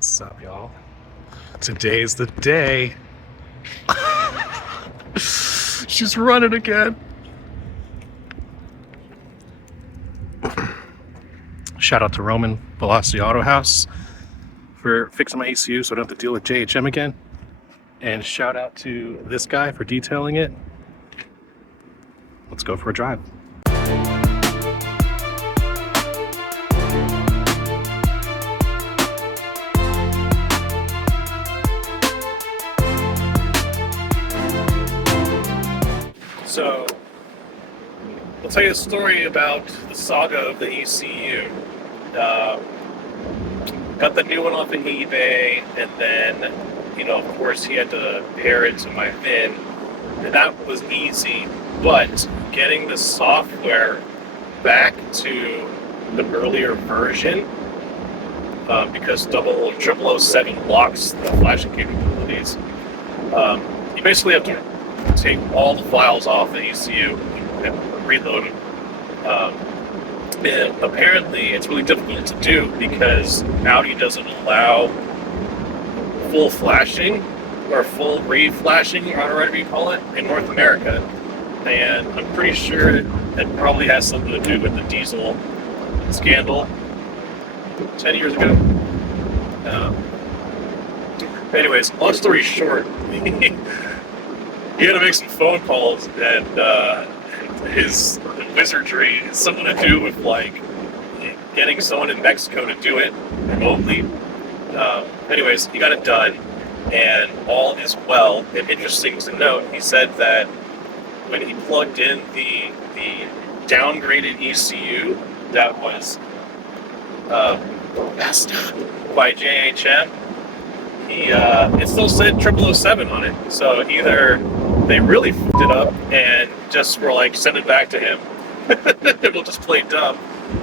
What's up, y'all? Today's the day. She's running again. Shout out to Roman, Velocity Auto Haus, for fixing my ECU so I don't have to deal with JHM again. And shout out to this guy for detailing it. Let's go for a drive. So, I'll tell you a story about the saga of the ECU. Got the new one off of eBay, and then, of course, he had to pair it to my VIN, and that was easy. But getting the software back to the earlier version, because 0007 locks the flashing capabilities, you basically have to take all the files off the ECU and reload them. And apparently it's really difficult to do because Audi doesn't allow full flashing or full re-flashing, or whatever you call it, in North America. And I'm pretty sure it probably has something to do with the diesel scandal 10 years ago. Anyways, long story short, he had to make some phone calls, and his wizardry has something to do with getting someone in Mexico to do it remotely. Anyways, he got it done, and all is well. And interesting to note, he said that when he plugged in the downgraded ECU that was messed up by JHM, it still said 0007 on it. So either they really f***ed it up and just were send it back to him, it'll just play dumb,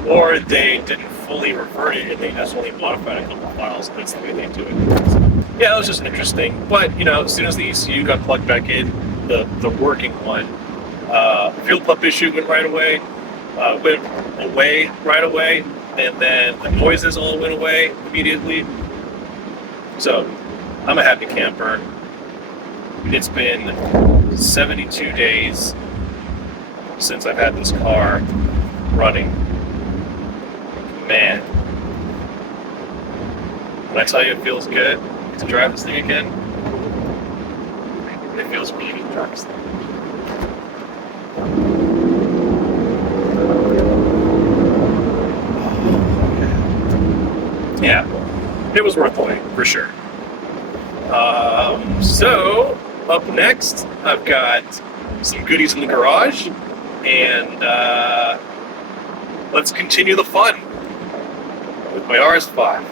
or they didn't fully revert it and they just only modified a couple files. That's the way they do it. So, yeah, it was just interesting. But as soon as the ECU got plugged back in, the working one, fuel pump issue went away right away, and then the noises all went away immediately. So I'm a happy camper. It's been 72 days since I've had this car running. Man, when I tell you it feels good to drive this thing again, it feels really good to drive this thing. Yeah, it was worth the wait, for sure. So, up next, I've got some goodies in the garage, and let's continue the fun with my RS5.